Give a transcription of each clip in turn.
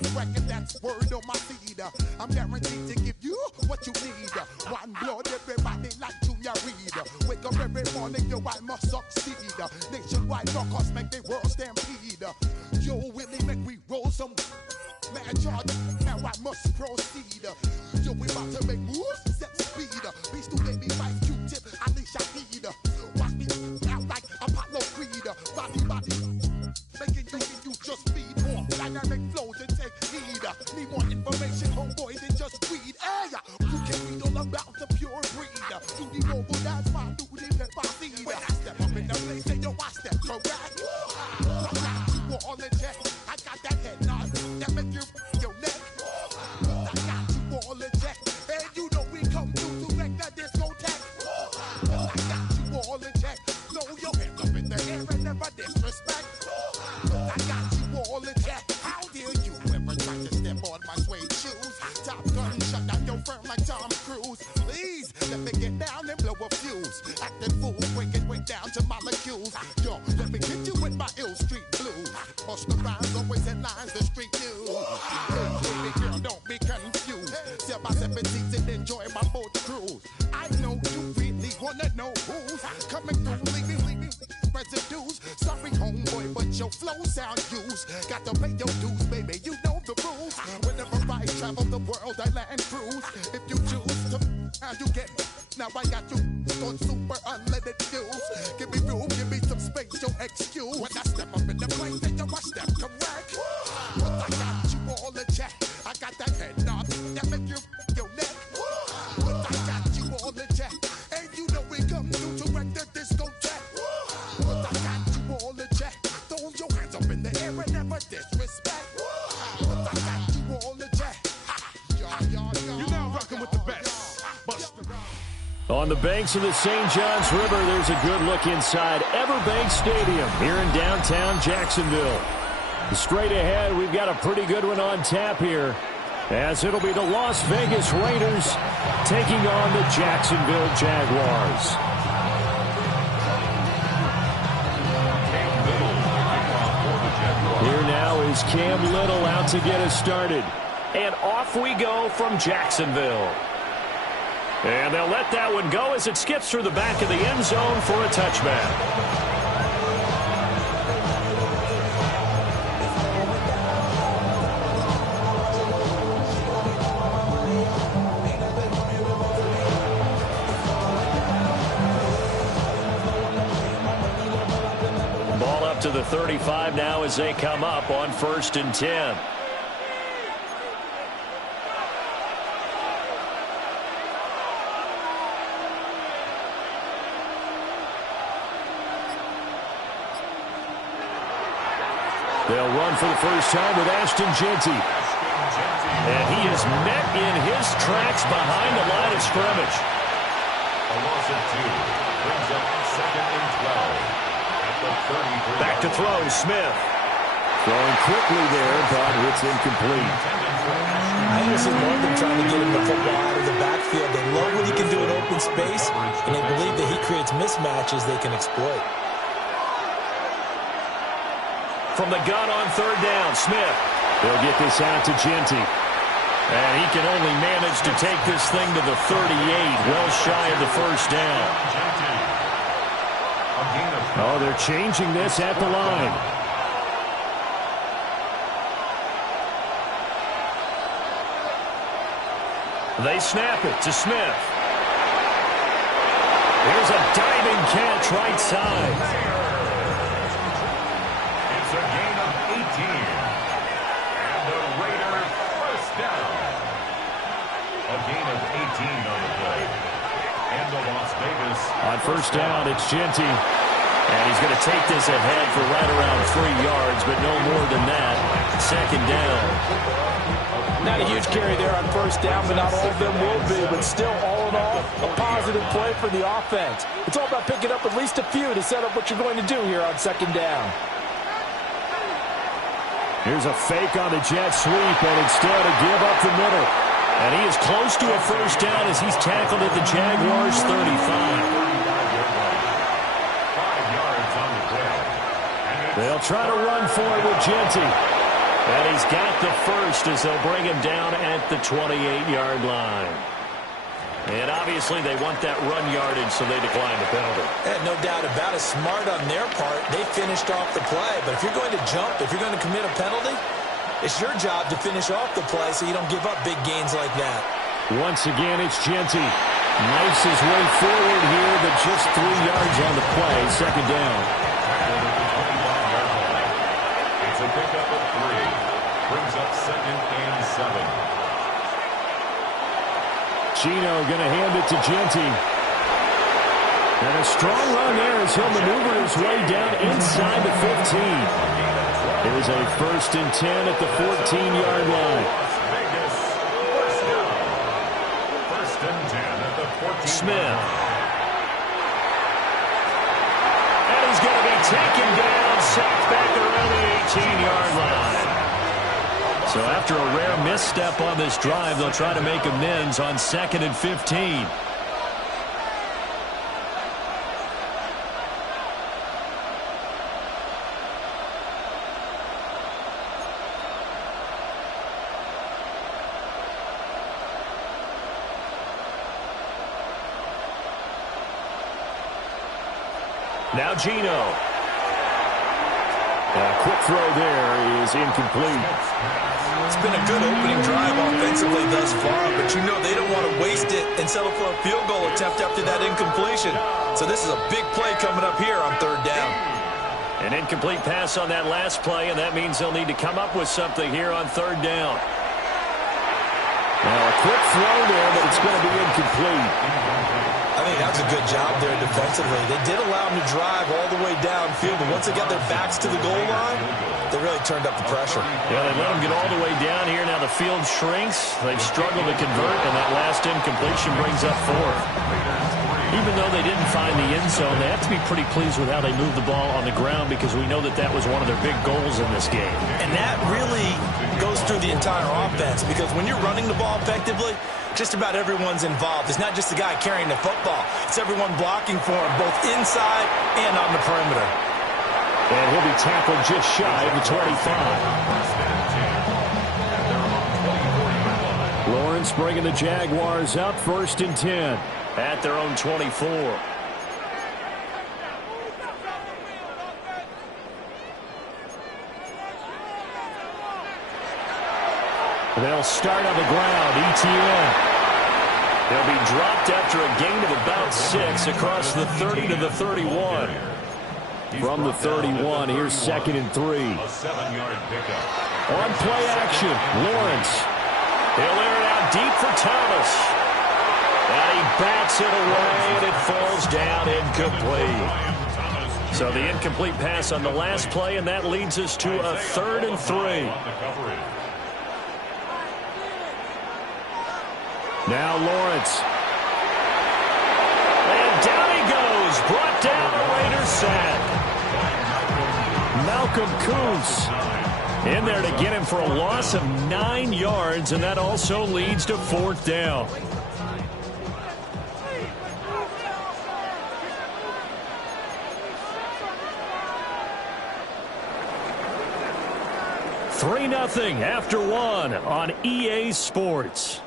That's record, that's word on my feed. I'm guaranteed to give you what you need. One blood, everybody like Junior Reed. Wake up every morning, yo, I must succeed. Nationwide knockouts make the world stampede. Yo, Willie, make we roll some mad charge. Now I must proceed. Yo, we about to make moves, set speed. Beast to make me fight Q-tip, I leash I need. Watch me out like Apollo Creed. Body, making you just feed more dynamic flows and take heed. Need more information, homeboy, than just read. Hey, you can read all about the pure breed. Do the noble, that's my duty, that I see. When I step up in the place, and yo, I step correct. I got you all in check. I got that head nod that make you your neck. I got you all in check. And you know we come through to wreck the discotheque. I got you all in check. Throw your hands up in the air and never disrespect. I got you all in check. How dare you ever try to step on my suede shoes? Top gun, shut down your firm like Tom Cruise. Please, let me get down and blow a fuse. Acting fool, breaking way down to molecules. Yo, let me hit you with my ill street blues. Bust the rhymes, always headlines, the street news. Hey, baby girl, don't be confused. Step by 17 and enjoy my boat cruise. I know you really wanna know who's coming through, leaving residues. Sorry, homeboy, but your flow sound used. Got to pay your dues, baby, you know the rules. Whenever I travel the world, I land cruise. If you choose to, how you get me? Now I got you on super unleaded fuels. Give me room, give me some space, your excuse. When I step up in the place, then I step correct. But I got you all in check. I got that head nod that make you your neck. But I got you all in check. And you know we come through to wreck the discotheque. But I got you all in check. Throw your hands up in the air and never disrespect. But I got you all in check. You're now rocking with the best. On the banks of the St. Johns River, there's a good look inside Everbank Stadium here in downtown Jacksonville. Straight ahead, we've got a pretty good one on tap here, as it'll be the Las Vegas Raiders taking on the Jacksonville Jaguars. Here now is Cam Little out to get us started. And off we go from Jacksonville. And they'll let that one go as it skips through the back of the end zone for a touchback. Ball up to the 35 now as they come up on 1st and 10. They'll run for the first time with Ashton Jeanty. And he is met in his tracks behind the line of scrimmage. A loss of 2 brings up 2nd and 12 at the 33. Back to throw, Smith. Throwing quickly there, but it's incomplete. I usually love them trying to get him the football out of the backfield. They love what he can do in open space, and they believe that he creates mismatches they can exploit. From the gun on 3rd down, Smith. They'll get this out to Jeanty. And he can only manage to take this thing to the 38, well shy of the first down. Oh, they're changing this at the line. They snap it to Smith. Here's a diving catch right side. It's a gain of 18. And the Raider first down. A gain of 18 on the play. And the Las Vegas. On 1st down, it's Jeanty. And he's going to take this ahead for right around 3 yards, but no more than that. 2nd down. Not a huge carry there on 1st down, but not all of them will be. But still, all in all, a positive play for the offense. It's all about picking up at least a few to set up what you're going to do here on 2nd down. Here's a fake on the jet sweep, and instead a give up the middle. And he is close to a first down as he's tackled at the Jaguars' 35. 5 yards on the play. They'll try to run for it with Jeanty. And he's got the first as they'll bring him down at the 28-yard line. And obviously they want that run yardage, so they decline the penalty. Yeah, no doubt about it. Smart on their part. They finished off the play. But if you're going to jump, if you're going to commit a penalty, it's your job to finish off the play so you don't give up big gains like that. Once again, it's Genty. Knifes his way forward here, but just 3 yards on the play. Second down. It's a pickup of 3. Brings up 2nd and 7. Chino going to hand it to Genty. And a strong run there as he'll maneuver his way down inside the 15. Here's a 1st and 10 at the 14-yard line. First and 10 at the 14. Smith. And he's going to be taken down, sacked back around the 18-yard line. So after a rare misstep on this drive, they'll try to make amends on 2nd and 15. Now Gino. A quick throw there is incomplete. It's been a good opening drive offensively thus far, but you know they don't want to waste it and settle for a field goal attempt after that incompletion. So this is a big play coming up here on 3rd down. An incomplete pass on that last play, and that means they'll need to come up with something here on 3rd down. Now a quick throw there, but it's going to be incomplete. I think that was a good job there defensively. They did allow them to drive all the way downfield, but once they got their backs to the goal line, they really turned up the pressure. Yeah, they let them get all the way down here. Now the field shrinks. They've struggled to convert, and that last incompletion brings up 4th. Even though they didn't find the end zone, they have to be pretty pleased with how they moved the ball on the ground because we know that that was one of their big goals in this game. And that really goes through the entire offense because when you're running the ball effectively, just about everyone's involved. It's not just the guy carrying the football. It's everyone blocking for him, both inside and on the perimeter. And he'll be tackled just shy of the 25. Lawrence bringing the Jaguars up 1st and 10 at their own 24. They'll start on the ground. ETN. They'll be dropped after a gain of about 6 across the 30 to the 31. From the 31, here's 2nd and 3. A 7-yard pickup. On play action, Lawrence. He'll air it out deep for Thomas. And he backs it away, and it falls down incomplete. So the incomplete pass on the last play, and that leads us to a 3rd and 3. Now Lawrence. And down he goes. Brought down a Raiders sack. Malcolm Kuntz in there to get him for a loss of 9 yards, and that also leads to 4th down. Three 3-0 after 1 on EA Sports.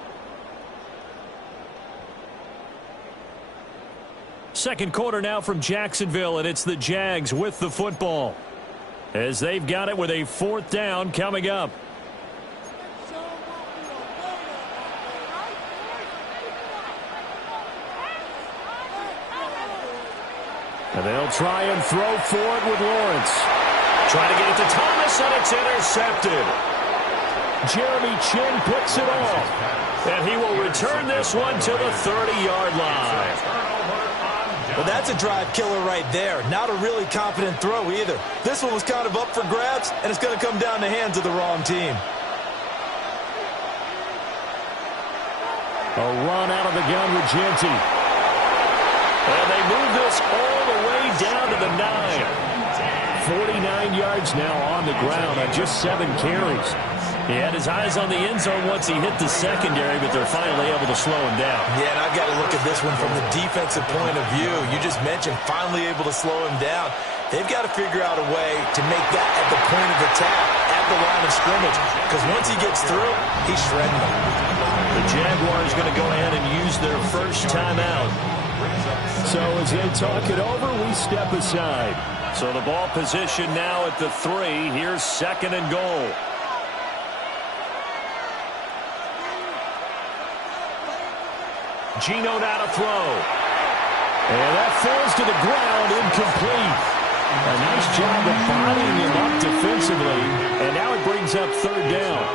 Second quarter now from Jacksonville, and it's the Jags with the football as they've got it with a 4th down coming up. And they'll try and throw for it with Lawrence. Trying to get it to Thomas, and it's intercepted. Jeremy Chin picks it off, and he will return this one to the 30-yard line. Well, that's a drive killer right there. Not a really confident throw either. This one was kind of up for grabs, and it's going to come down the hands of the wrong team. A run out of the gun with Genty. And they move this all the way down to the 9. 49 yards now on the ground on just 7 carries. He had his eyes on the end zone once he hit the secondary, but they're finally able to slow him down. Yeah, and I've got to look at this one from the defensive point of view. You just mentioned finally able to slow him down. They've got to figure out a way to make that at the point of attack, at the line of scrimmage, because once he gets through, he's shredding them. The Jaguars going to go ahead and use their first timeout. So as they talk it over, we step aside. So the ball position now at the 3. Here's 2nd and goal. Geno now to throw. And that falls to the ground, incomplete. A nice job of bodying him up defensively. And now it brings up 3rd down.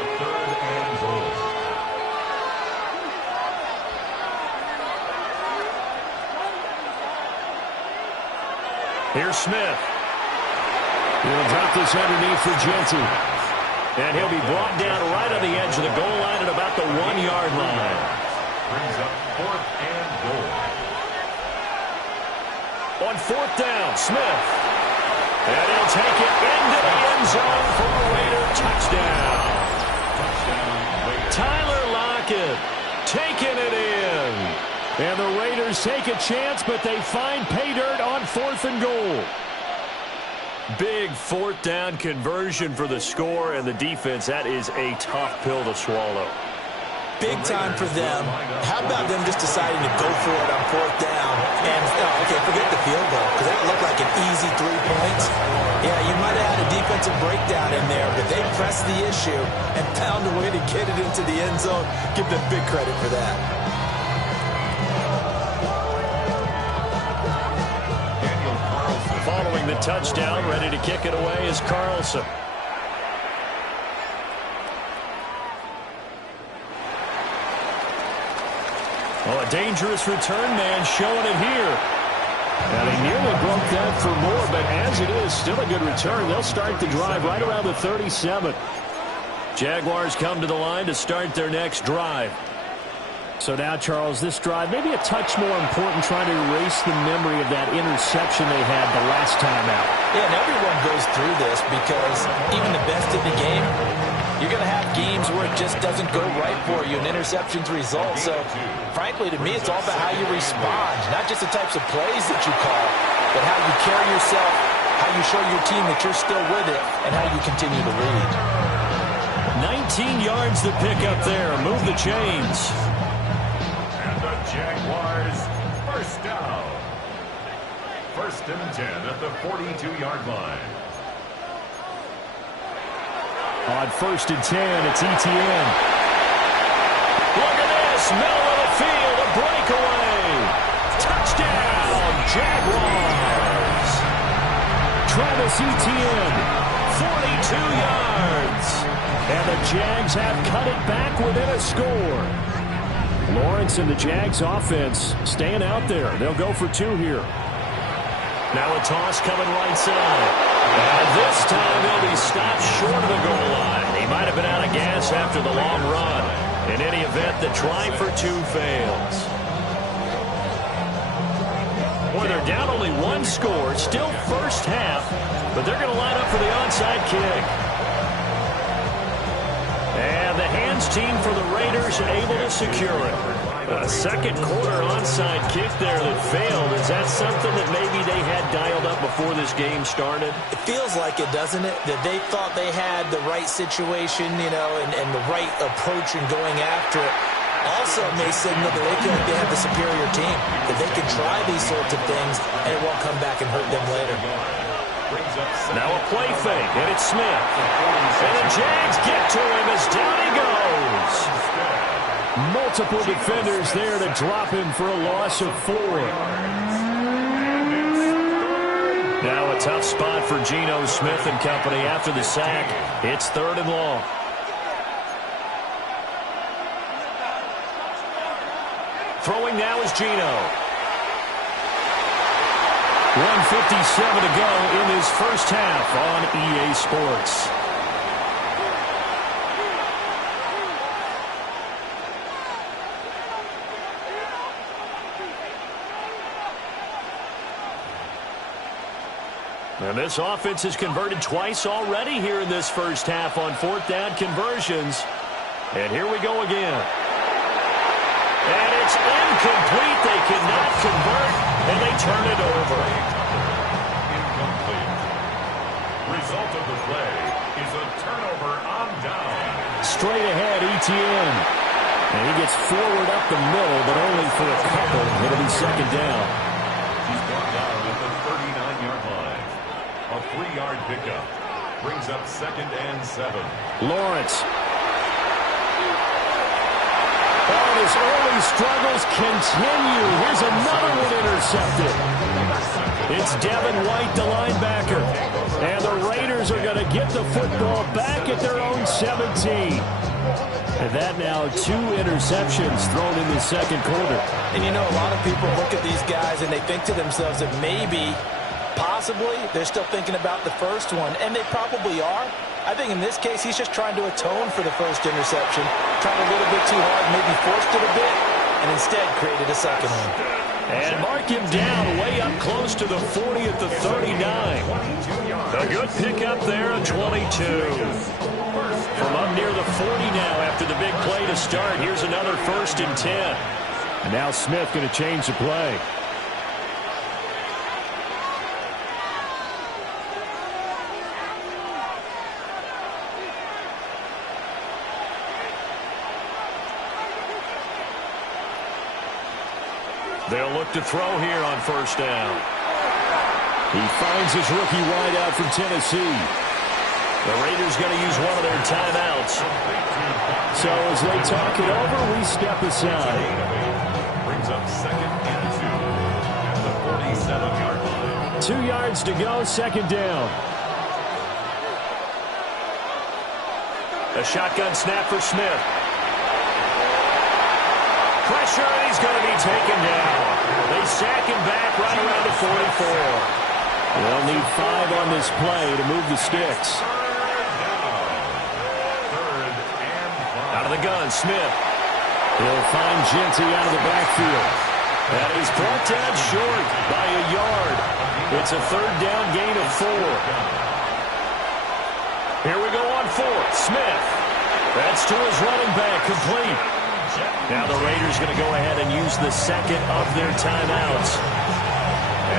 Here's Smith. He'll drop this underneath for Genty. And he'll be brought down right on the edge of the goal line at about the 1-yard line. Brings up 4th and goal. On 4th down, Smith. And he'll take it into the end zone for a Raider touchdown. Tyler Lockett taking it in. And the Raiders take a chance, but they find pay dirt on 4th and goal. Big 4th down conversion for the score, and the defense, that is a tough pill to swallow. Big time for them. How about them just deciding to go for it on 4th down? And, okay, forget the field goal, because that looked like an easy 3 points. Yeah, you might have had a defensive breakdown in there, but they pressed the issue and found a way to get it into the end zone. Give them big credit for that. Following the touchdown, ready to kick it away is Carlson. Oh, a dangerous return man showing it here. And he nearly broke that for more, but as it is, still a good return. They'll start the drive right around the 37. Jaguars come to the line to start their next drive. So now, Charles, this drive maybe a touch more important, trying to erase the memory of that interception they had the last time out. Yeah, and everyone goes through this because even the best in the game, you're going to have games where it just doesn't go right for you, and interceptions result. So, frankly, to me, it's all about how you respond, not just the types of plays that you call, but how you carry yourself, how you show your team that you're still with it, and how you continue to lead. 19 yards to pick up there. Move the chains. And the Jaguars first down. 1st and 10 at the 42-yard line. On 1st and 10, it's ETN. Look at this, middle of the field, a breakaway. Touchdown, Jaguars. Travis Etienne, 42 yards. And the Jags have cut it back within a score. Lawrence and the Jags offense staying out there. They'll go for 2 here. Now a toss coming right side. And this time they'll be stopped short of the goal line. He might have been out of gas after the long run. In any event, the try for 2 fails. Boy, they're down only 1 score. Still first half, but they're going to line up for the onside kick. And the hands team for the Raiders able to secure it. A second quarter onside kick there that failed. Is that something that maybe they had dialed up before this game started? It feels like it, doesn't it? That they thought they had the right situation, you know, and the right approach in going after it. Also may signal that they feel like they have the superior team, that they can try these sorts of things and it won't come back and hurt them later. Now a play fake, and it's Smith. And the Jags get to him as down he goes. Multiple defenders there to drop him for a loss of 4. Now a tough spot for Geno Smith and company after the sack. It's 3rd and long. Throwing now is Geno. 1:57 to go in his first half on EA Sports. And this offense has converted twice already here in this first half on 4th down conversions. And here we go again. And it's incomplete. They cannot convert, and they turn it over. Incomplete. result of the play is a turnover on down. Straight ahead, Etienne. And he gets forward up the middle, but only for a couple. It'll be second down. He's brought down at the 39-yard line. A 3-yard pickup brings up 2nd and 7. Lawrence. Oh, his early struggles continue. Here's another one intercepted. It's Devin White, the linebacker. And the Raiders are going to get the football back at their own 17. And that now 2 interceptions thrown in the second quarter. And you know, a lot of people look at these guys and they think to themselves that maybe, possibly, they're still thinking about the first one. And they probably are. I think in this case, he's just trying to atone for the first interception. Tried a little bit too hard, maybe forced it a bit, and instead created a second one. And mark him down way up close to the 40 at the 39. A good pickup there, a 22. From up near the 40 now after the big play to start. Here's another 1st and 10. And now Smith going to change the play. They'll look to throw here on 1st down. He finds his rookie wideout from Tennessee. The Raiders going to use one of their timeouts. So as they talk it over, we step aside. Brings up 2nd and 2 at the 47-yard line. 2 yards to go, 2nd down. A shotgun snap for Smith. Pressure, and he's going to be taken down. They sack him back right around the 44. They'll need 5 on this play to move the sticks. Out of the gun, Smith. He'll find Genty out of the backfield. That is brought down short by a yard. It's a 3rd down gain of 4. Here we go on 4th. Smith. That's to his running back, complete. Now the Raiders going to go ahead and use the second of their timeouts,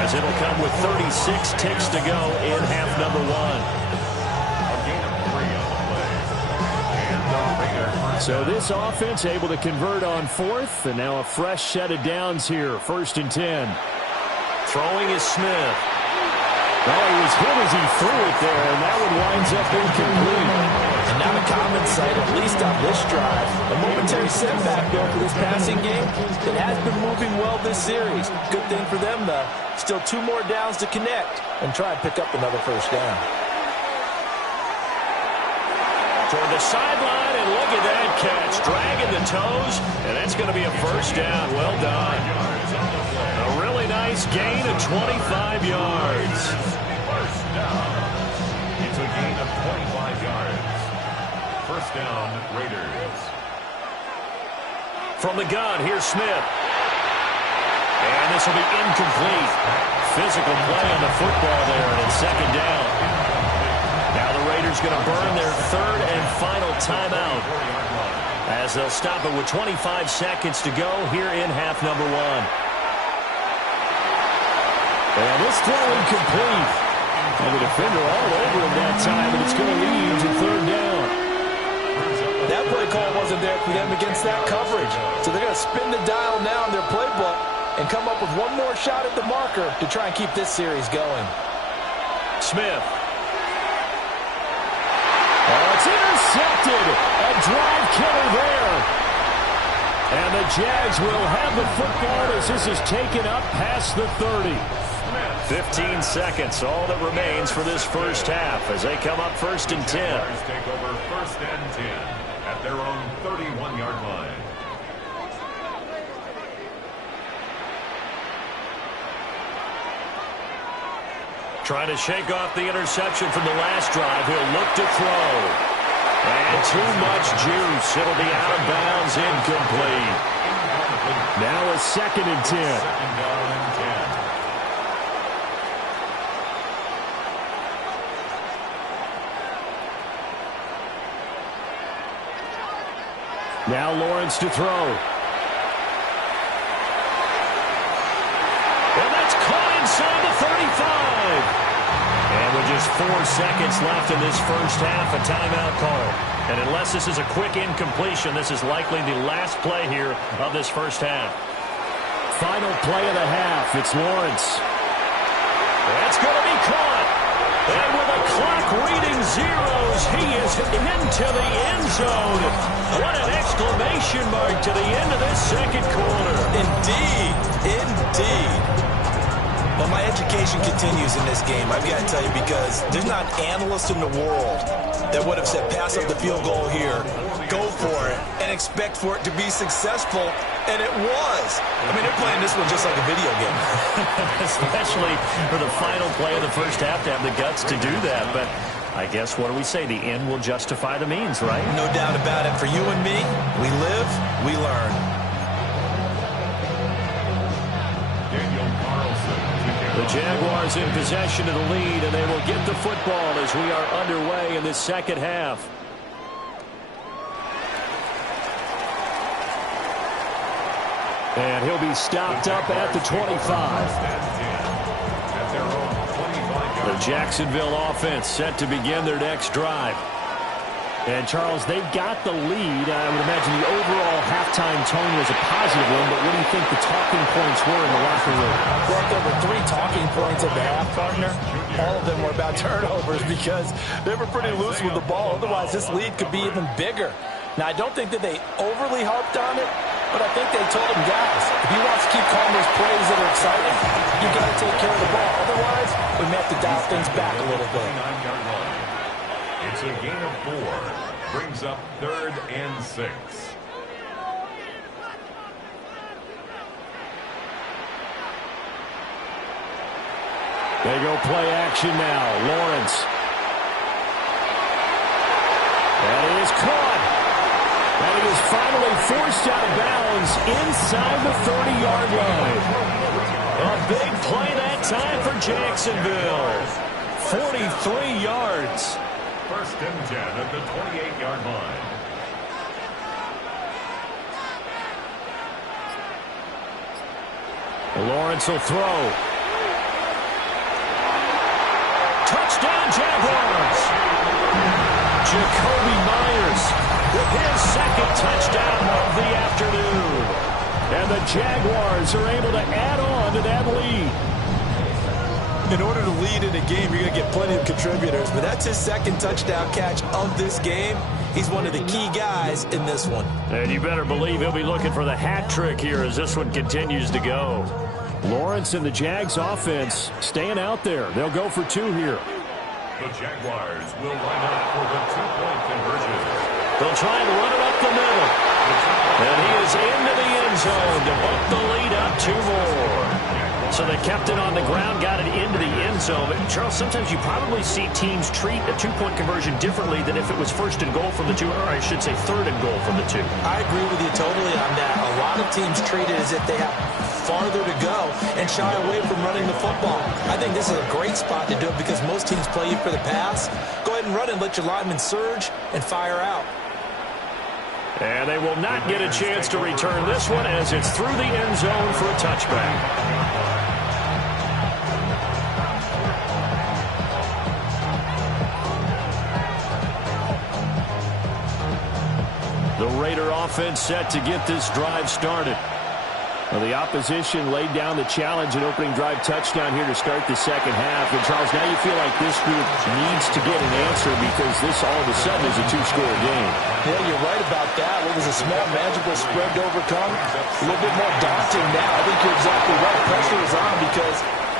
as it'll come with 36 ticks to go in half number 1. A gain of 3 on the play. And the Raiders. So this offense able to convert on 4th, and now a fresh set of downs here. 1st and 10. Throwing is Smith. Well, he was hit as he threw it there, and that one winds up incomplete. And not a common sight, at least on this drive. A momentary setback, though, for this passing game that has been moving well this series. Good thing for them, though. Still 2 more downs to connect and try and pick up another 1st down. Toward the sideline, and look at that catch. Dragging the toes, and that's going to be a 1st down. Well done. A really nice gain of 25 yards. 1st down. It's a gain of 25 yards. 1st down, Raiders. From the gun, here's Smith. And this will be incomplete. Physical play on the football there, and it's 2nd down. Now the Raiders going to burn their 3rd and final timeout, as they'll stop it with 25 seconds to go here in half number 1. And this throw incomplete. And the defender all over him that time, and it's going to lead to 3rd down. That play call wasn't there for them against that coverage. So they're going to spin the dial now in their playbook and come up with one more shot at the marker to try and keep this series going. Smith. Oh, it's intercepted. A drive killer there. And the Jags will have the football as this is taken up past the 30. 15 seconds, all that remains for this first half as they come up 1st and 10. Take over 1st and 10 at their own 31-yard line. Trying to shake off the interception from the last drive. He'll look to throw. And too much juice. It'll be out of bounds, incomplete. Now a 2nd and 10. 2nd down and 10. Now Lawrence to throw. And that's caught inside the 35. And we'll Just 4 seconds left in this first half. A timeout call. And unless this is a quick incompletion, this is likely the last play here of this first half. Final play of the half. It's Lawrence. That's going to be caught. And with the clock reading zeros, he is into the end zone. What an exclamation mark to the end of this second quarter. Indeed. Indeed. Well, my education continues in this game, I've got to tell you, because there's not an analyst in the world that would have said pass up the field goal here, go for it, and expect for it to be successful, and it was. I mean, they're playing this one just like a video game. Especially for the final play of the first half to have the guts to do that. But I guess, what do we say? The end will justify the means, right? No doubt about it. For you and me, we live, we learn. The Jaguars in possession of the lead, and they will get the football as we are underway in this second half. And he'll be stopped up at the 25. The Jacksonville offense set to begin their next drive. And, Charles, they've got the lead. I would imagine the overall halftime tone was a positive one, but what do you think the talking points were in the locker room? Well, there were 3 talking points at the half, partner. All of them were about turnovers because they were pretty loose with the ball. Otherwise, this lead could be even bigger. Now, I don't think that they overly harped on it, but I think they told him, guys, if he wants to keep calling those plays that are exciting, you got to take care of the ball. Otherwise, we may have to dial things back a little bit. It's a gain of 4. Brings up 3rd and 6. They go play action now. Lawrence. And he is caught. And he is finally forced out of bounds inside the 30-yard line. A big play that time for Jacksonville. 43 yards. 1st and 10 at the 28-yard line. Lawrence will throw. Touchdown, Jaguars. Jacoby Myers with his 2nd touchdown of the afternoon. And the Jaguars are able to add on to that lead. In order to lead in a game, you're going to get plenty of contributors, but that's his 2nd touchdown catch of this game. He's one of the key guys in this one. And you better believe he'll be looking for the hat trick here as this one continues to go. Lawrence and the Jags offense staying out there. They'll go for 2 here. The Jaguars will line up for the 2-point conversion. They'll try and run it up the middle. And he is into the end zone to bump the lead up 2 more. So they kept it on the ground, got it into the end zone. But Charles, sometimes you probably see teams treat a 2-point conversion differently than if it was 1st and goal from the 2, or I should say 3rd and goal from the 2. I agree with you totally on that. A lot of teams treat it as if they have farther to go and shy away from running the football. I think this is a great spot to do it because most teams play you for the pass. Go ahead and run it, let your linemen surge and fire out. And they will not get a chance to return this one as it's through the end zone for a touchback. The Raider offense set to get this drive started. Well, the opposition laid down the challenge and opening drive touchdown here to start the second half. And, Charles, now you feel like this group needs to get an answer because this all of a sudden is a 2-score game. Yeah, you're right about that. What was a small, manageable spread to overcome? A little bit more daunting now. I think you're exactly right. Pressure is on because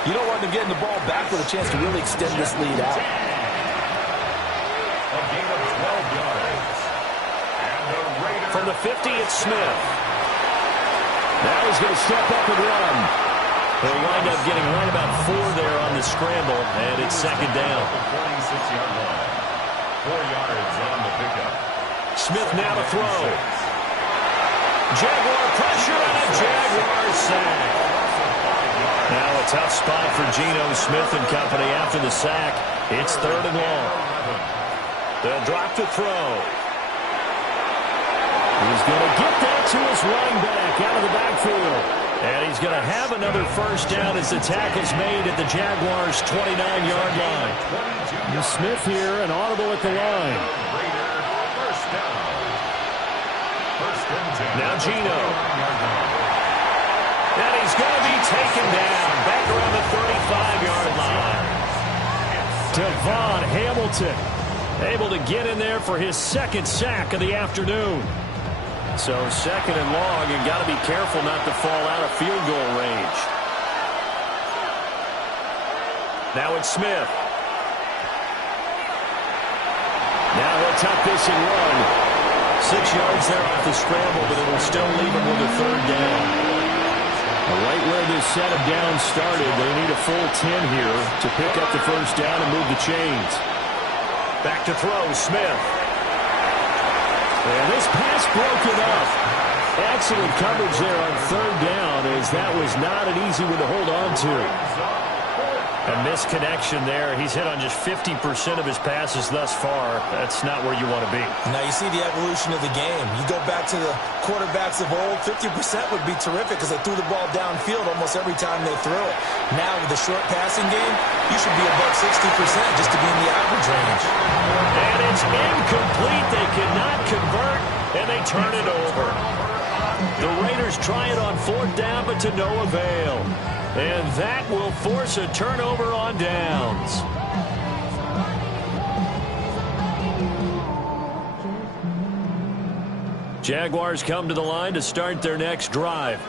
you don't want them getting the ball back with a chance to really extend this lead out. A gain of 12 yards. And the Raiders. From the 50, it's Smith. Now he's going to step up and run. He'll wind up getting right about 4 there on the scramble, and it's 2nd down. 46-yard line. 4 yards on the pickup. Smith now to throw. Jaguar pressure and a Jaguar sack. Now a tough spot for Geno Smith and company after the sack. It's 3rd and long. They'll drop to throw. He's going to get that to his running back out of the backfield. And he's going to have another first down as the tackle's made at the Jaguars' 29-yard line. Smith here, an audible at the line. Now Gino. And he's going to be taken down back around the 35-yard line. Devon Hamilton able to get in there for his second sack of the afternoon. So second and long, and got to be careful not to fall out of field goal range. Now it's Smith. Now he'll tuck this and run. 6 yards there off the scramble, but it'll still leave him with a third down. Right where this set of downs started, they need a full 10 here to pick up the first down and move the chains. Back to throw, Smith. And this pass broken up. Excellent coverage there on third down, as that was not an easy one to hold on to. A misconnection there. He's hit on just 50% of his passes thus far. That's not where you want to be. Now you see the evolution of the game. You go back to the quarterbacks of old, 50% would be terrific because they threw the ball downfield almost every time they threw it. Now with the short passing game, you should be above 60% just to be in the average range. And it's incomplete. They could not convert, and they turn it over. The Raiders try it on fourth down, but to no avail. And that will force a turnover on downs. Jaguars come to the line to start their next drive.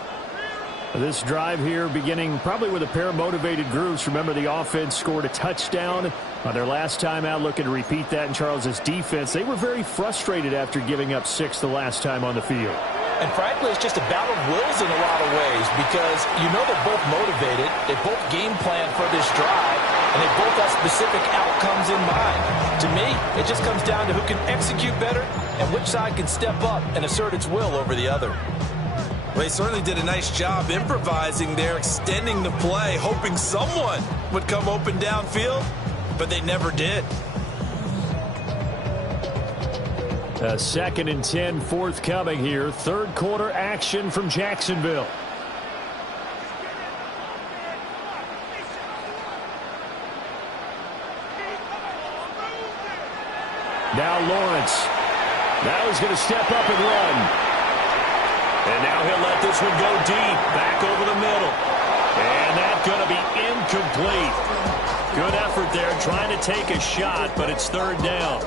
This drive here beginning probably with a pair of motivated groups. Remember, the offense scored a touchdown on their last time out, looking to repeat that in Charles's defense. They were very frustrated after giving up 6 the last time on the field. And frankly, it's just a battle of wills in a lot of ways because you know they're both motivated. They both game plan for this drive, and they both have specific outcomes in mind. To me, it just comes down to who can execute better and which side can step up and assert its will over the other. Well, they certainly did a nice job improvising there, extending the play, hoping someone would come open downfield, but they never did. A 2nd and 10 forthcoming here. Third quarter action from Jacksonville. Now Lawrence. Now he's going to step up and run. And now he'll let this one go deep. Back over the middle. And that's going to be incomplete. Good effort there trying to take a shot, but it's third down.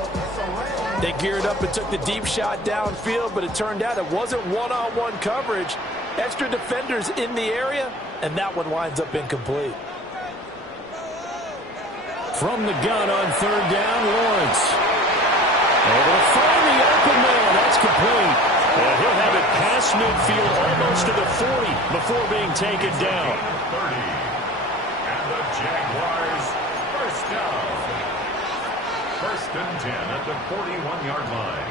They geared up and took the deep shot downfield, but it turned out it wasn't one-on-one coverage. Extra defenders in the area, and that one winds up incomplete. From the gun on third down, Lawrence. Able to find the open man. That's complete. And he'll have it past midfield almost to the 40 before being taken down. 30. And the Jaguars first down. First and 10 at the 41-yard line.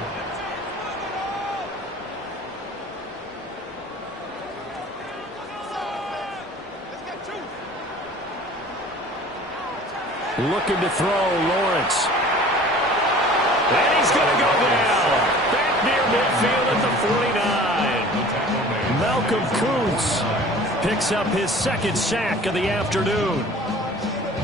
Looking to throw, Lawrence. And he's going to go down. Back near midfield at the 49. Malcolm Kuntz picks up his second sack of the afternoon.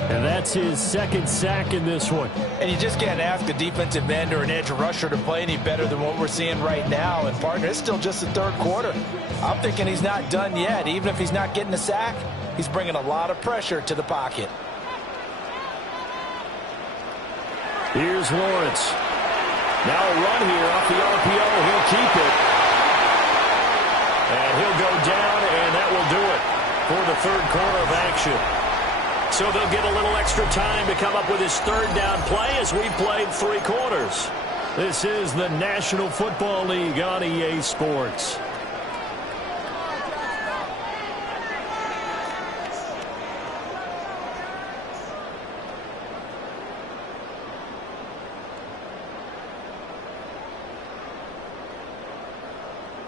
And that's his second sack in this one. And you just can't ask a defensive end or an edge rusher to play any better than what we're seeing right now. And, partner, it's still just the third quarter. I'm thinking he's not done yet. Even if he's not getting a sack, he's bringing a lot of pressure to the pocket. Here's Lawrence. Now a run here off the RPO. He'll keep it. And he'll go down, and that will do it for the third quarter of action. So they'll get a little extra time to come up with his third down play as we've played 3 quarters. This is the National Football League on EA Sports.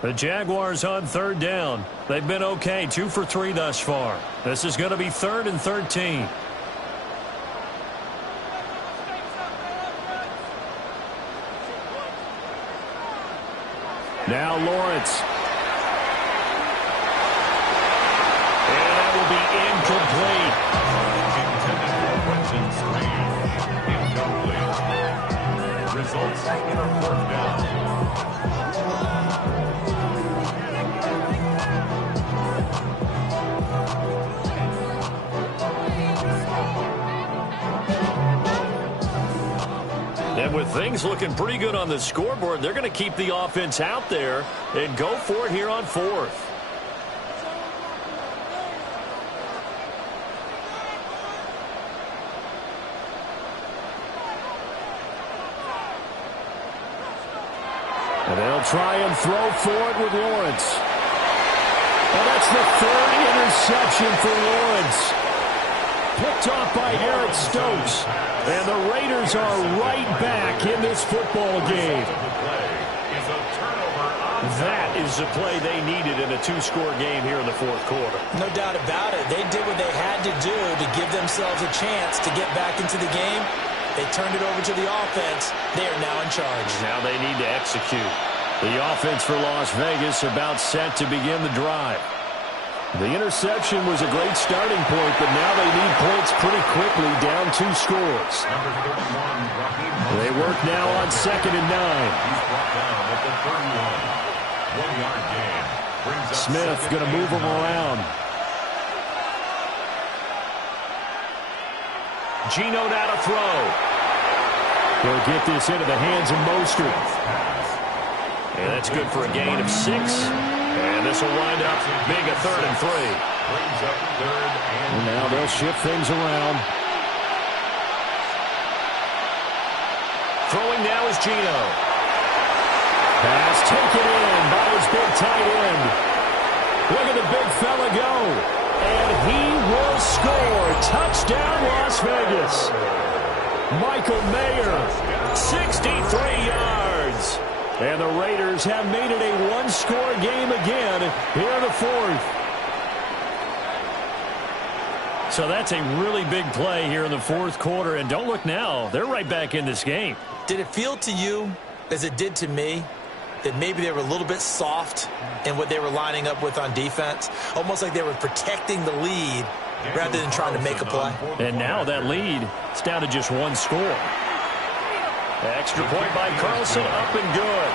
The Jaguars on third down. They've been okay, 2 for 3 thus far. This is going to be 3rd and 13. Now Lawrence. results in a 4th down. And with things looking pretty good on the scoreboard, they're going to keep the offense out there and go for it here on 4th. And they'll try and throw for it with Lawrence. And that's the 3rd interception for Lawrence. Picked off by Eric Stokes. And the Raiders are right back in this football game. That is the play they needed in a 2-score game here in the 4th quarter. No doubt about it. They did what they had to do to give themselves a chance to get back into the game. They turned it over to the offense. They are now in charge. Now they need to execute. The offense for Las Vegas about set to begin the drive. The interception was a great starting point, but now they need points pretty quickly, down 2 scores. They work now on 2nd and 9. Smith going to move them around. Geno now to throw. He'll get this into the hands of Mostert. And that's good for a gain of 6. And this will wind up being a 3rd and 3. And now they'll shift things around. Throwing now is Geno. Pass taken in by his big tight end. Look at the big fella go. And he will score. Touchdown, Las Vegas. Michael Mayer, 63 yards. And the Raiders have made it a 1-score game again here in the 4th. So that's a really big play here in the 4th quarter. And don't look now. They're right back in this game. Did it feel to you, as it did to me, that maybe they were a little bit soft in what they were lining up with on defense? Almost like they were protecting the lead rather than trying to make a play. And now that lead is down to just 1 score. Extra point by Carlson, up and good.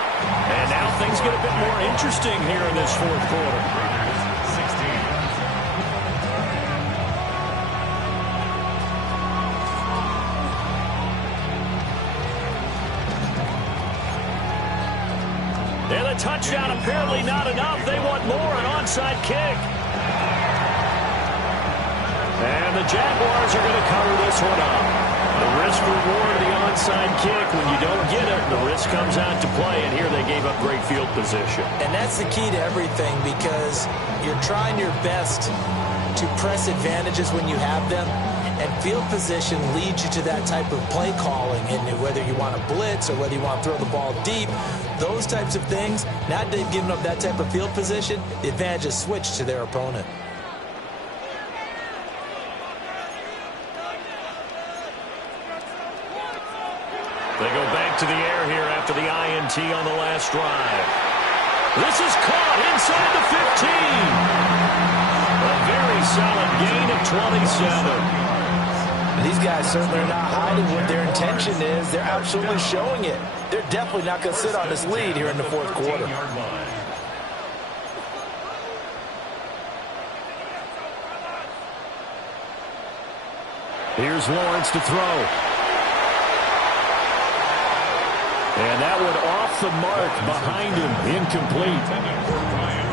And now things get a bit more interesting here in this 4th quarter. And a touchdown apparently not enough. They want more, an onside kick. And the Jaguars are going to cover this one up. The risk reward of the onside kick. When you don't get it, the risk comes out to play. And here they gave up great field position. And that's the key to everything, because you're trying your best to press advantages when you have them. And field position leads you to that type of play calling. And whether you want to blitz or whether you want to throw the ball deep, those types of things, now that they've given up that type of field position, the advantage is switched to their opponent. They go back to the air here after the INT on the last drive. This is caught inside the 15. A very solid gain of 27. These guys certainly are not hiding what their intention is. They're absolutely showing it. They're definitely not going to sit on this lead here in the 4th quarter. Here's Lawrence to throw. And that one off the mark behind him, incomplete.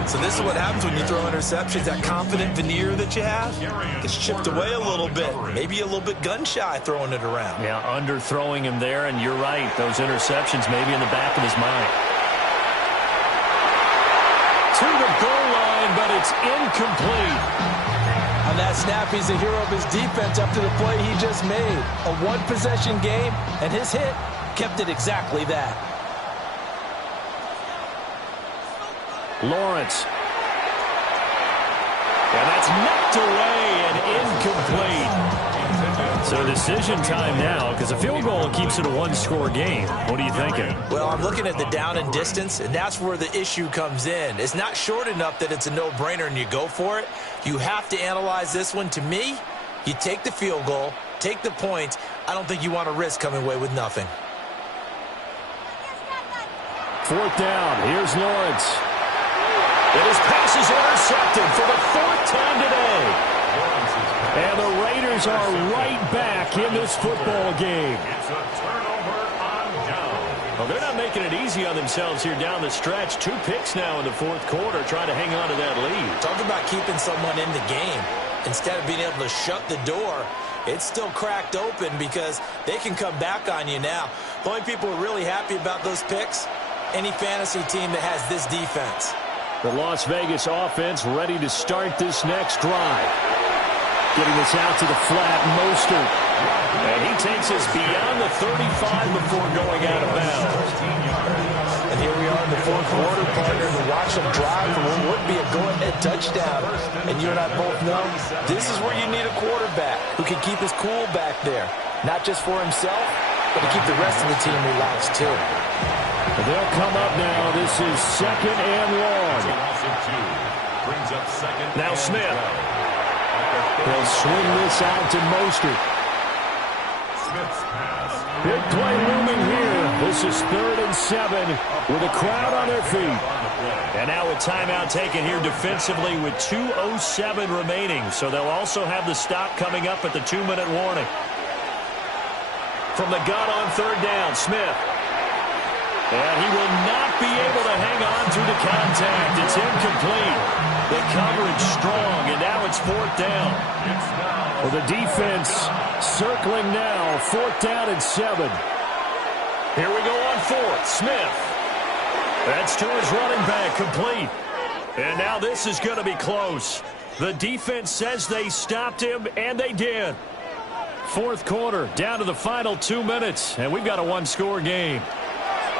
So this is what happens when you throw interceptions. That confident veneer that you have gets chipped away a little bit. Maybe a little bit gun-shy throwing it around. Yeah, underthrowing him there, and you're right. Those interceptions may be in the back of his mind. To the goal line, but it's incomplete. On that snap, he's a hero of his defense up to the play he just made. A one-possession game, and his hit kept it exactly that. Lawrence. And that's knocked away and incomplete. So decision time now, because a field goal keeps it a one-score game. What are you thinking? Well, I'm looking at the down and distance, and that's where the issue comes in. It's not short enough that it's a no-brainer and you go for it. You have to analyze this one. To me, you take the field goal, take the points. I don't think you want to risk coming away with nothing. 4th down. Here's Lawrence. And his pass is intercepted for the 4th time today. And the Raiders are right back in this football game. It's a turnover on down. Well, they're not making it easy on themselves here down the stretch. 2 picks now in the 4th quarter, trying to hang on to that lead. Talk about keeping someone in the game. Instead of being able to shut the door, it's still cracked open because they can come back on you now. The only people who are really happy about those picks, any fantasy team that has this defense. The Las Vegas offense ready to start this next drive. Getting this out to the flat, Mostert. And he takes us beyond the 35 before going out of bounds. And here we are in the 4th quarter, partner, to watch them drive for what would be a go-ahead touchdown. And you and I both know this is where you need a quarterback who can keep his cool back there. Not just for himself, but to keep the rest of the team relaxed too. They'll come up now. This is 2nd and long. Now Smith. They'll swing this out to Mostert. Big play looming here. This is 3rd and 7 with a crowd on their feet. And now a timeout taken here defensively with 2:07 remaining. So they'll also have the stop coming up at the 2-minute warning. From the gun on 3rd down, Smith. And he will not be able to hang on through the contact. It's incomplete. The coverage strong, and now it's 4th down. Well, the defense circling now, 4th down and 7. Here we go on 4th. Smith. That's to his running back, complete. And now this is going to be close. The defense says they stopped him, and they did. 4th quarter, down to the final 2 minutes, and we've got a 1-score game.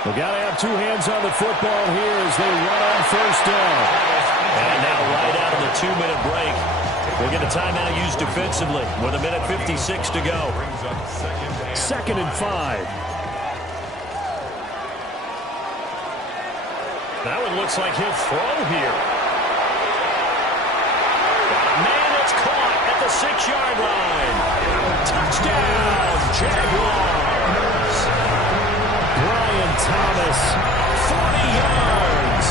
We've got to have 2 hands on the football here as they run on 1st down. And now right out of the 2-minute break, we'll get a timeout used defensively with 1:56 to go. 2nd and 5. That one looks like he'll throw here. Man, it's caught at the 6-yard line. Touchdown, Jaguars. Brian Thomas, 40 yards.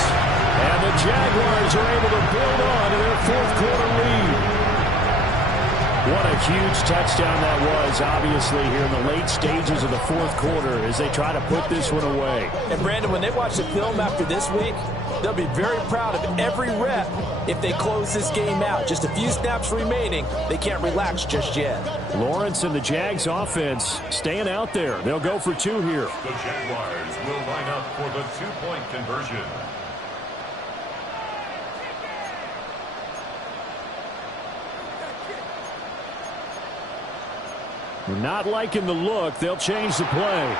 And the Jaguars are able to build on to their 4th quarter lead. What a huge touchdown that was, obviously, here in the late stages of the 4th quarter as they try to put this one away. And, Brandon, when they watch the film after this week, they'll be very proud of every rep if they close this game out. Just a few snaps remaining. They can't relax just yet. Lawrence and the Jags offense staying out there. They'll go for 2 here. The Jaguars will line up for the 2-point conversion. Not liking the look. They'll change the play.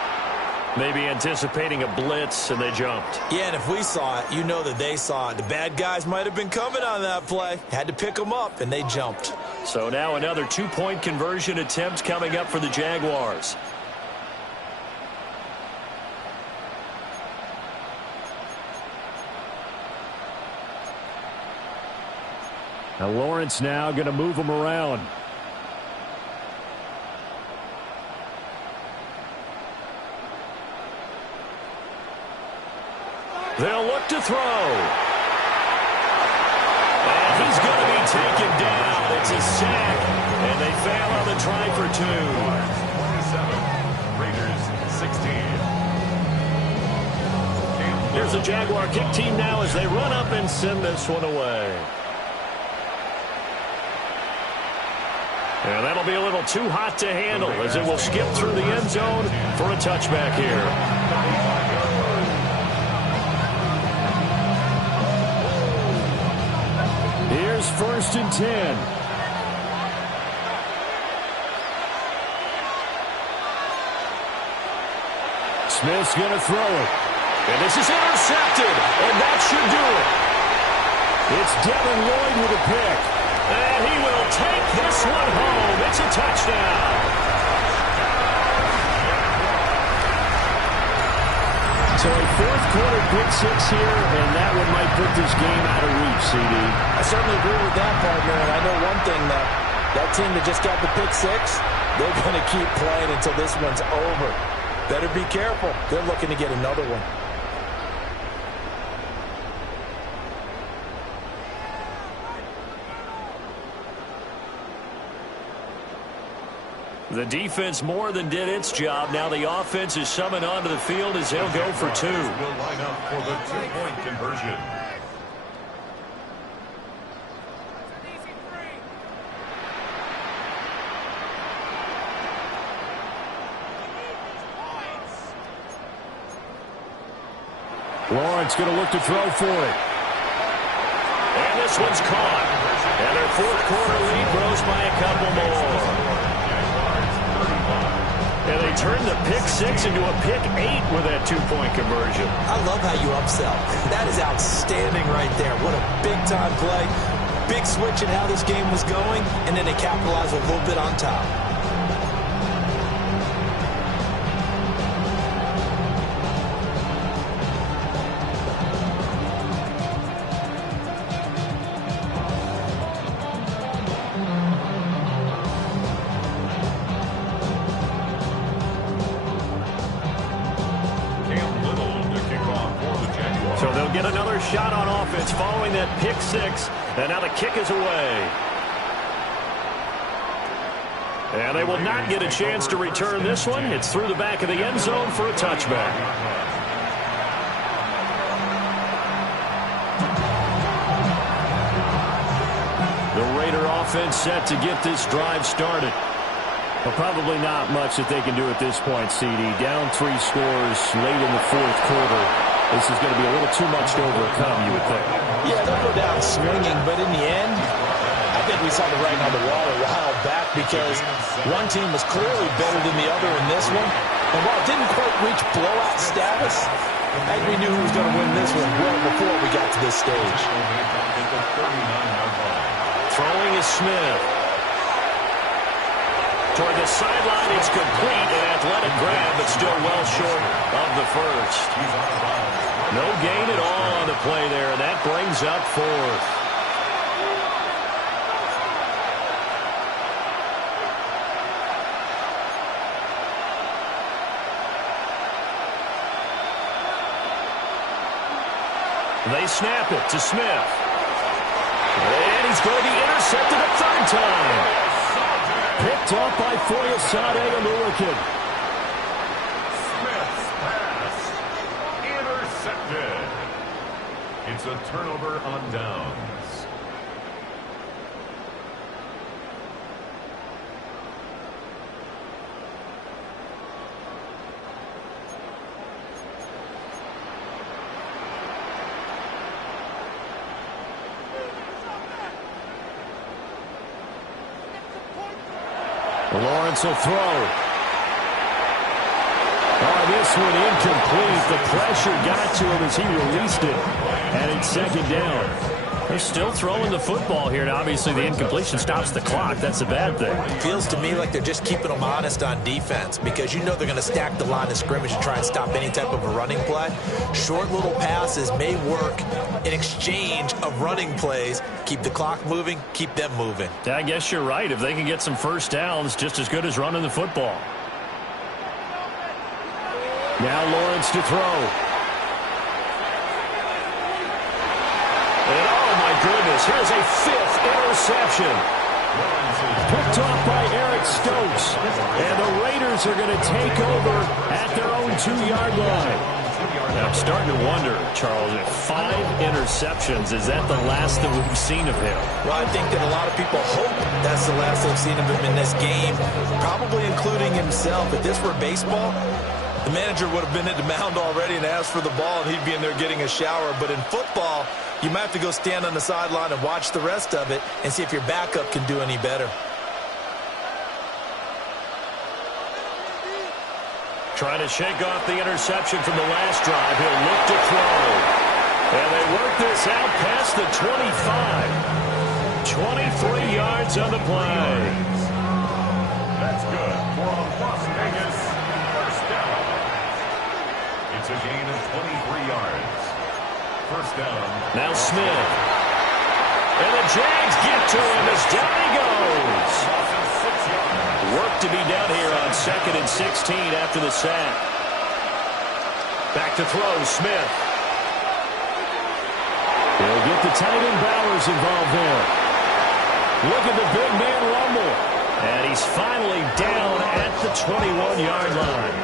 Maybe anticipating a blitz, and they jumped. Yeah, and if we saw it, you know that they saw it. The bad guys might have been coming on that play. Had to pick them up, and they jumped. So now another 2-point conversion attempt coming up for the Jaguars. Now Lawrence now going to move them around. They'll look to throw. And he's going to be taken down. It's a sack. And they fail on the try for 2. 27, Raiders 16. Here's the Jaguar kick team now as they run up and send this one away. And that'll be a little too hot to handle as it will skip through the end zone for a touchback here. Here's 1st and 10. Smith's going to throw it. And this is intercepted. And that should do it. It's Devin Lloyd with a pick. And he will take this one home. It's a touchdown. So a 4th quarter pick 6 here, and that one might put this game out of reach, CD. I certainly agree with that, partner. And I know one thing, that team that just got the pick 6, they're going to keep playing until this one's over. Better be careful. They're looking to get another one. The defense more than did its job. Now the offense is summoned onto the field as they'll go for two. Will line up for the two-point conversion. Lawrence going to look to throw for it. And this one's caught. And their fourth quarter lead grows by a couple more. And they turned the pick 6 into a pick 8 with that two-point conversion. I love how you upsell. That is outstanding right there. What a big-time play. Big switch in how this game was going, and then they capitalized a little bit on top. Shot on offense following that pick 6, and now the kick is away. And they will not get a chance to return this one. It's through the back of the end zone for a touchback. The Raider offense set to get this drive started. But probably not much that they can do at this point, CD. Down 3 scores late in the fourth quarter. This is going to be a little too much to overcome, you would think. Yeah, they'll go down swinging, but in the end, I think we saw the writing on the wall a while back because one team was clearly better than the other in this one. And while it didn't quite reach blowout status, I think we knew who was going to win this one well before we got to this stage. Throwing is Smith. Toward the sideline, it's complete, an athletic grab, but still well short of the first. No gain at all on the play there, and that brings up 4th. They snap it to Smith. And he's going to be intercepted a third time. Picked off by Foyesade Aluakin. Smith's pass intercepted. It's a turnover on downs. Lawrence will throw. Oh, this one incomplete. The pressure got to him as he released it. And it's second down. They're still throwing the football here. And obviously, the incompletion stops the clock. That's a bad thing. Feels to me like they're just keeping them honest on defense because you know they're going to stack the line of scrimmage and try and stop any type of a running play. Short little passes may work in exchange of running plays. Keep the clock moving, keep them moving. Yeah, I guess you're right. If they can get some first downs, just as good as running the football. Now Lawrence to throw. And oh my goodness, here's a 5th interception. Picked off by Eric Stokes. And the Raiders are going to take over at their own 2-yard line. Now, I'm starting to wonder, Charles, if 5 interceptions, is that the last that we've seen of him? Well, I think that a lot of people hope that's the last they've seen of him in this game, probably including himself. If this were baseball, the manager would have been at the mound already and asked for the ball, and he'd be in there getting a shower. But in football, you might have to go stand on the sideline and watch the rest of it and see if your backup can do any better. Trying to shake off the interception from the last drive. He'll look to throw. And they work this out past the 25. 23 yards on the play. That's good for a Las Vegas first down. It's a gain of 23 yards. First down. Now Smith. And the Jags get to him as down he goes. Work to be done here on 2nd and 16 after the sack. Back to throw, Smith. They'll get the tight end Bowers involved there. Look at the big man rumble. And he's finally down at the 21-yard line.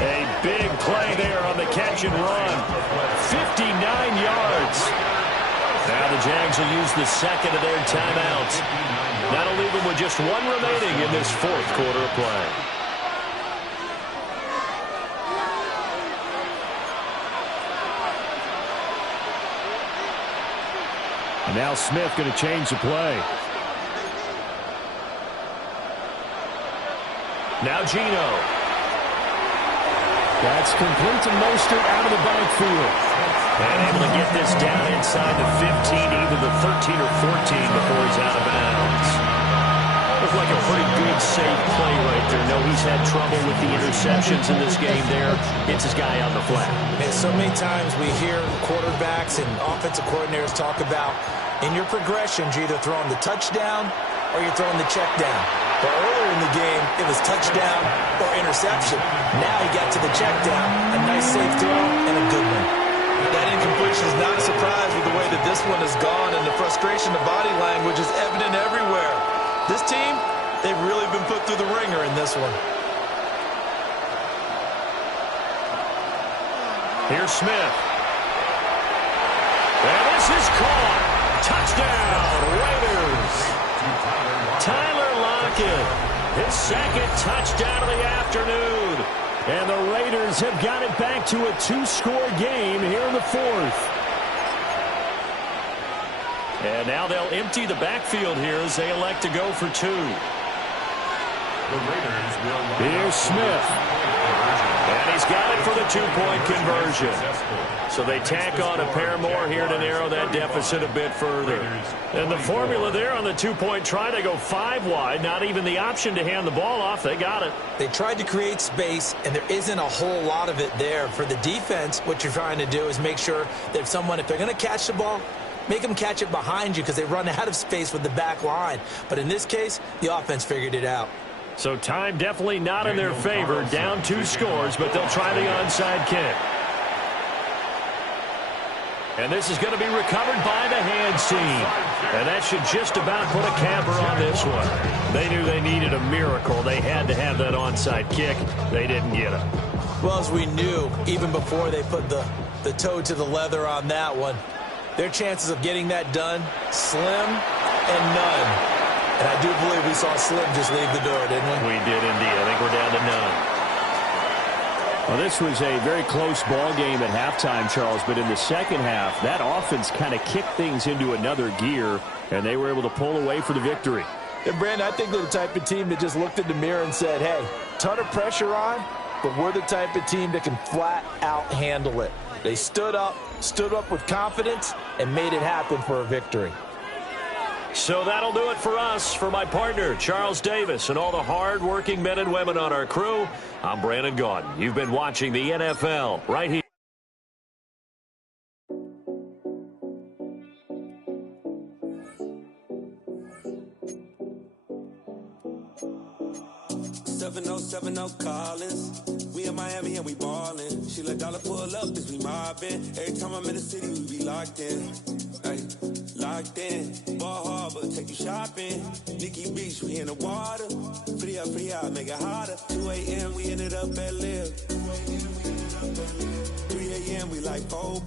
A big play there on the catch and run. 59 yards. Now the Jags will use the second of their timeouts. That'll leave them with just one remaining in this fourth quarter of play. And now Smith going to change the play. Now Geno. That's complete to Mostert out of the backfield. And able to get this down inside the 15, either the 13 or 14 before he's out of bounds. Looks like a pretty good, safe play right there. No, he's had trouble with the interceptions in this game there. Hits his guy on the flat. And so many times we hear quarterbacks and offensive coordinators talk about in your progressions, you're either throwing the touchdown or you're throwing the check down. But earlier in the game, it was touchdown or interception. Now he got to the check down. A nice safe throw and a good one. That incompletion is not a surprise with the way that this one has gone, and the frustration of body language is evident everywhere. This team, they've really been put through the ringer in this one. Here's Smith. And this is caught. Touchdown, Raiders. Tyler Lockett, his second touchdown of the afternoon. And the Raiders have got it back to a two-score game here in the fourth. And now they'll empty the backfield here as they elect to go for two. Here's Smith. And he's got it for the two-point conversion. So they tack on a pair more here to narrow that deficit a bit further. And the formula there on the two-point try, they go 5 wide. Not even the option to hand the ball off. They got it. They tried to create space, and there isn't a whole lot of it there. For the defense, what you're trying to do is make sure that if they're going to catch the ball, make them catch it behind you because they run out of space with the back line. But in this case, the offense figured it out. So time definitely not in their favor. Down 2 scores, but they'll try the onside kick. And this is going to be recovered by the hands team. And that should just about put a capper on this one. They knew they needed a miracle. They had to have that onside kick. They didn't get it. Well, as we knew, even before they put the toe to the leather on that one, their chances of getting that done, slim and none. And I do believe we saw Slim just leave the door, didn't we? We did indeed. I think we're down to none. Well, this was a very close ball game at halftime, Charles, but in the second half, that offense kind of kicked things into another gear, and they were able to pull away for the victory. And, Brandon, I think they're the type of team that just looked in the mirror and said, hey, ton of pressure on, but we're the type of team that can flat out handle it. They stood up with confidence, and made it happen for a victory. So that'll do it for us. For my partner, Charles Davis, and all the hard-working men and women on our crew, I'm Brandon Gaudin. You've been watching the NFL right here. Collins. We in Miami and we ballin'. She let dollar pull up as we mobbin'. Every time I'm in the city, we be locked in. Ay, locked in. Ball Harbor, take you shopping. Nikki Beach, we in the water. Free up, make it hotter. 2 a.m., we ended up at Live. 3 a.m., we like, oh.